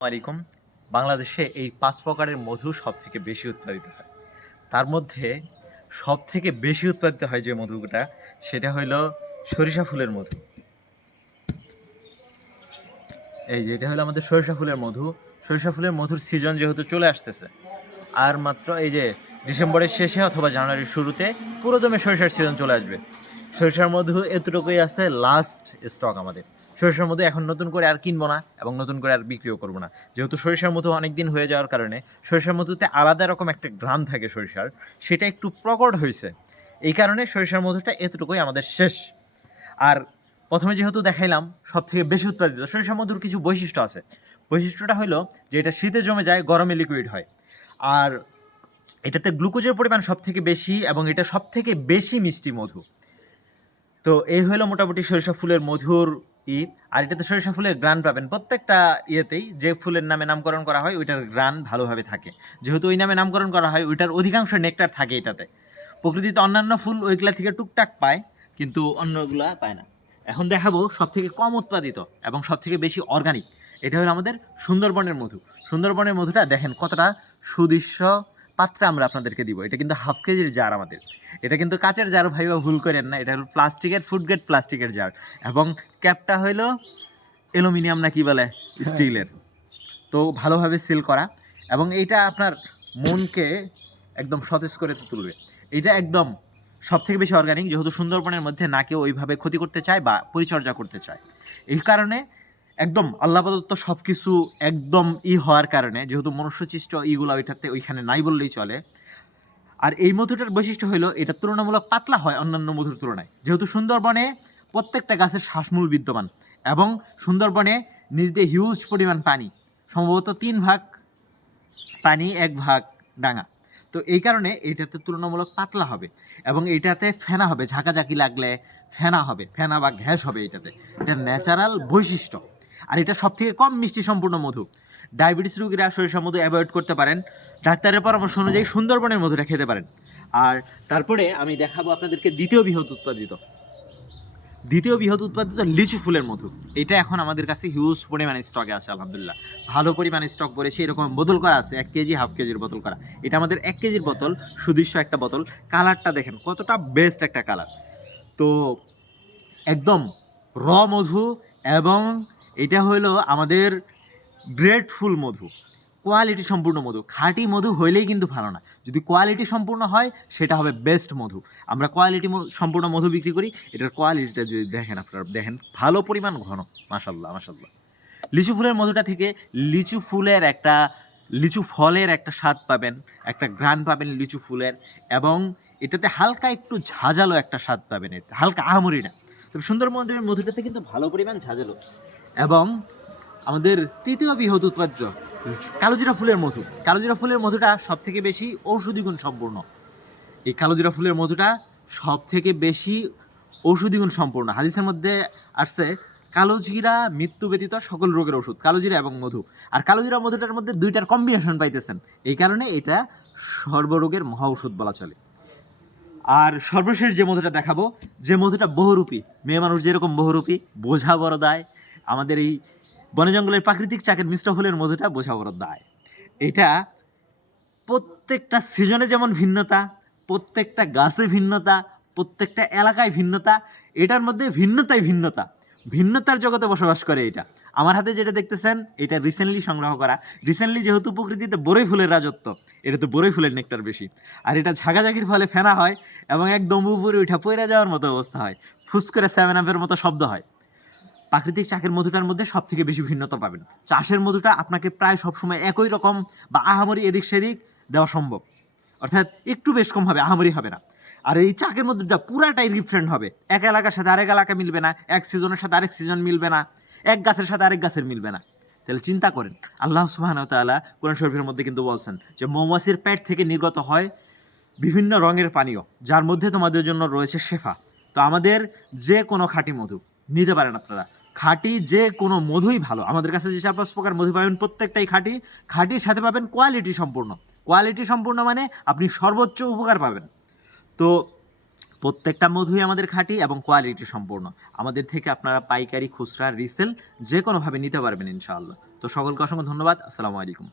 আলাইকুম। বাংলাদেশে এই ৫ প্রকারের মধু সবথেকে বেশি উৎপাদিত হয়। তার মধ্যে সবথেকে বেশি উৎপাদিত হয় যে মধুটা সেটা হইলো সরিষা ফুলের মধু। এই যে এটা হলো আমাদের সরিষা ফুলের মধু। সরিষা ফুলের মধুর সিজন যেহেতু চলে আসতেছে, আর মাত্র এই যে ডিসেম্বরের শেষে অথবা জানুয়ারির শুরুতে পুরোদমে সরিষার সিজন চলে আসবে। সরিষার মধু এতটুকুই আছে, লাস্ট স্টক আমাদের। সরিষার মধু এখন নতুন করে আর কিনবো না এবং নতুন করে আর বিক্রিও করবো না, যেহেতু সরিষার মধু অনেক দিন হয়ে যাওয়ার কারণে সরিষার মধুতে আলাদা রকম একটা ঘ্রাণ থাকে সরিষার, সেটা একটু প্রকট হয়েছে। এই কারণে সরিষার মধুটা এতটুকুই আমাদের শেষ। আর প্রথমে যেহেতু দেখাইলাম সবথেকে বেশি উৎপাদিত সরিষা মধুর কিছু বৈশিষ্ট্য আছে। বৈশিষ্ট্যটা হলো যে এটা শীতে জমে যায়, গরমে লিকুইড হয়। আর এটাতে গ্লুকোজের পরিমাণ সবথেকে বেশি এবং এটা সবথেকে বেশি মিষ্টি মধু। তো এই হলো মোটামুটি সরিষা ফুলের মধুর আর এটাতে সরিষা ফুলের গ্রান পাবেন প্রত্যেকটা ইয়েতেই। যে ফুলের নামে নামকরণ করা হয় ওইটার গ্রান ভালোভাবে থাকে, যেহেতু ওই নামে নামকরণ করা হয় ওইটার অধিকাংশ নেকটার থাকে এটাতে। প্রকৃতিতে অন্যান্য ফুল ওইগুলা থেকে টুকটাক পায়, কিন্তু অন্যগুলা পায় না। এখন দেখাবো সবথেকে কম উৎপাদিত এবং সবথেকে বেশি অর্গানিক। এটা হলো আমাদের সুন্দরবনের মধু। সুন্দরবনের মধুটা দেখেন কতটা সুদৃশ্য পাত্রে আমরা আপনাদেরকে দিব। এটা কিন্তু হাফ কেজির জার আমাদের। এটা কিন্তু কাচের জার ভাইবা ভুল করেন না, এটা হলো প্লাস্টিকের, ফুড গ্রেড প্লাস্টিকের জার, এবং ক্যাপটা হইলো অ্যালুমিনিয়াম না কি বলে, স্টিলের। তো ভালোভাবে সিল করা, এবং এইটা আপনার মনকে একদম সতেজ করে তুলবে। এইটা একদম সবথেকে বেশি অর্গানিক, যেহেতু সুন্দরবনের মধ্যে না কেউ ওইভাবে ক্ষতি করতে চায় বা পরিচর্যা করতে চায়। এই কারণে একদম আল্লাহ প্রদত্ত সব কিছু একদম হওয়ার কারণে, যেহেতু মনুষ্যসৃষ্ট ইগুলো ওইটাতে ওইখানে নাই বললেই চলে। আর এই মধুটার বৈশিষ্ট্য হলো এটা তুলনামূলক পাতলা হয় অন্যান্য মধুর তুলনায়, যেহেতু সুন্দরবনে প্রত্যেকটা গাছের শ্বাসমূল বিদ্যমান, এবং সুন্দরবনে নিজ দিয়ে হিউজ পরিমাণ পানি, সম্ভবত 3 ভাগ পানি 1 ভাগ ডাঙা। তো এই কারণে এইটাতে তুলনামূলক পাতলা হবে, এবং এইটাতে ফেনা হবে, ঝাঁকাঝাঁকি লাগলে ফেনা হবে, ফেনা বা ঘ্যাস হবে এইটাতে। এটা ন্যাচারাল বৈশিষ্ট্য। আর এটা সবথেকে কম মিষ্টি সম্পূর্ণ মধু। ডায়াবেটিস রোগীরা সরিষার মধু অ্যাভয়েড করতে পারেন, ডাক্তারের পরামর্শ অনুযায়ী সুন্দরবনের মধুটা খেতে পারেন। আর তারপরে আমি দেখাবো আপনাদেরকে দ্বিতীয় বৃহৎ উৎপাদিত লিচু ফুলের মধু। এটা এখন আমাদের কাছে হিউজ পরিমাণে স্টকে আছে, আলহামদুলিল্লাহ ভালো পরিমাণে স্টক করেছি। এরকম বোতল করা আছে, 1 কেজি, হাফ কেজির বোতল করা। এটা আমাদের 1 কেজির বোতল, সুদৃশ্য একটা বোতল। কালারটা দেখেন কতটা বেস্ট একটা কালার। তো একদম র মধু, এবং এটা হলো আমাদের গ্রেটফুল মধু, কোয়ালিটি সম্পূর্ণ মধু। খাঁটি মধু হইলেই কিন্তু ভালো না, যদি কোয়ালিটি সম্পূর্ণ হয় সেটা হবে বেস্ট মধু। আমরা কোয়ালিটি সম্পূর্ণ মধু বিক্রি করি। এটার কোয়ালিটিটা যদি দেখেন, আপনারা দেখেন ভালো পরিমাণ ঘন, মাশাল্লাহ মাশাল্লাহ। লিচু ফুলের মধুটা থেকে লিচু ফলের একটা স্বাদ পাবেন, একটা ঘ্রাণ পাবেন লিচু ফুলের, এবং এটাতে হালকা একটু ঝাঁঝালো একটা স্বাদ পাবেন, হালকা আহামরি না। তবে সুন্দরবনের মধুটাতে কিন্তু ভালো পরিমাণ ঝাঁঝালো। এবং আমাদের তৃতীয় বৃহৎ উৎপাদিত কালোজিরা ফুলের মধু। কালোজিরা ফুলের মধুটা সব থেকে বেশি ঔষধি গুণ সম্পূর্ণ। এই কালোজিরা ফুলের মধুটা সব থেকে বেশি ঔষধি গুণ সম্পূর্ণ। হাদিসের মধ্যে আসছে কালোজিরা মৃত্যু ব্যতীত সকল রোগের ওষুধ, কালোজিরা এবং মধু। আর কালোজিরা মধুটার মধ্যে দুইটার কম্বিনেশন পাইতেছেন, এই কারণে এটা সর্বরোগের মহা ঔষধ বলা চলে। আর সর্বশেষ যে মধুটা দেখাবো, যে মধুটা বহুরূপী, মেয়ে মানুষ যেরকম বহুরূপী, বোঝা বড় দায়, আমাদের এই বনে জঙ্গলের প্রাকৃতিক চাকের মিষ্ট ফুলের মধুটা বোঝা বড় দায়। এটা প্রত্যেকটা সিজনে যেমন ভিন্নতা, প্রত্যেকটা গাছে ভিন্নতা, প্রত্যেকটা এলাকায় ভিন্নতা, এটার মধ্যে ভিন্নতার জগতে বসবাস করে এটা। আমার হাতে যেটা দেখতেছেন এটা রিসেন্টলি সংগ্রহ করা। রিসেন্টলি যেহেতু প্রকৃতিতে বরই ফুলের রাজত্ব, এটা তো বরই ফুলের নেকটার বেশি। আর এটা ঝাঁকাঝাঁকির ফলে ফেনা হয়, এবং একদম উপরে উঠা পড়ে যাওয়ার মতো অবস্থা হয়, ফুস করে 7 আপের মতো শব্দ হয়। প্রাকৃতিক চাকের মধুটার মধ্যে সব থেকে বেশি ভিন্নতা পাবেন। চাষের মধুটা আপনাকে প্রায় সবসময় একই রকম বা আহামরি এদিক সেদিক দেওয়া সম্ভব, অর্থাৎ একটু বেশ কম হবে, আহামরি হবে না। আর এই চাকের মধুটা পুরাটাই ডিফারেন্ট হবে, এক এলাকার সাথে আরেক এলাকা মিলবে না, এক সিজনের সাথে আরেক সিজন মিলবে না, এক গাছের সাথে আরেক গাছের মিলবে না। তাহলে চিন্তা করেন, আল্লাহ সুবহানাহু ওয়া তাআলা কোরআন শরীফের মধ্যে কিন্তু বলছেন যে মৌমাছির পেট থেকে নির্গত হয় বিভিন্ন রঙের পানীয়, যার মধ্যে তোমাদের জন্য রয়েছে শেফা। তো আমাদের যে কোনো খাঁটি মধু নিতে পারেন আপনারা। খাঁটি যে কোনো মধুই ভালো। আমাদের কাছে যে 4-5 প্রকার মধু পাবেন প্রত্যেকটাই খাঁটি। খাঁটির সাথে পাবেন কোয়ালিটি সম্পূর্ণ মানে আপনি সর্বোচ্চ উপকার পাবেন। তো প্রত্যেকটা মধুই আমাদের খাঁটি এবং কোয়ালিটি সম্পূর্ণ। আমাদের থেকে আপনারা পাইকারি, খুচরা, রিসেল যে কোনোভাবে নিতে পারবেন ইনশাআল্লাহ। তো সকলকে অসংখ্য ধন্যবাদ। আসসালামু আলাইকুম।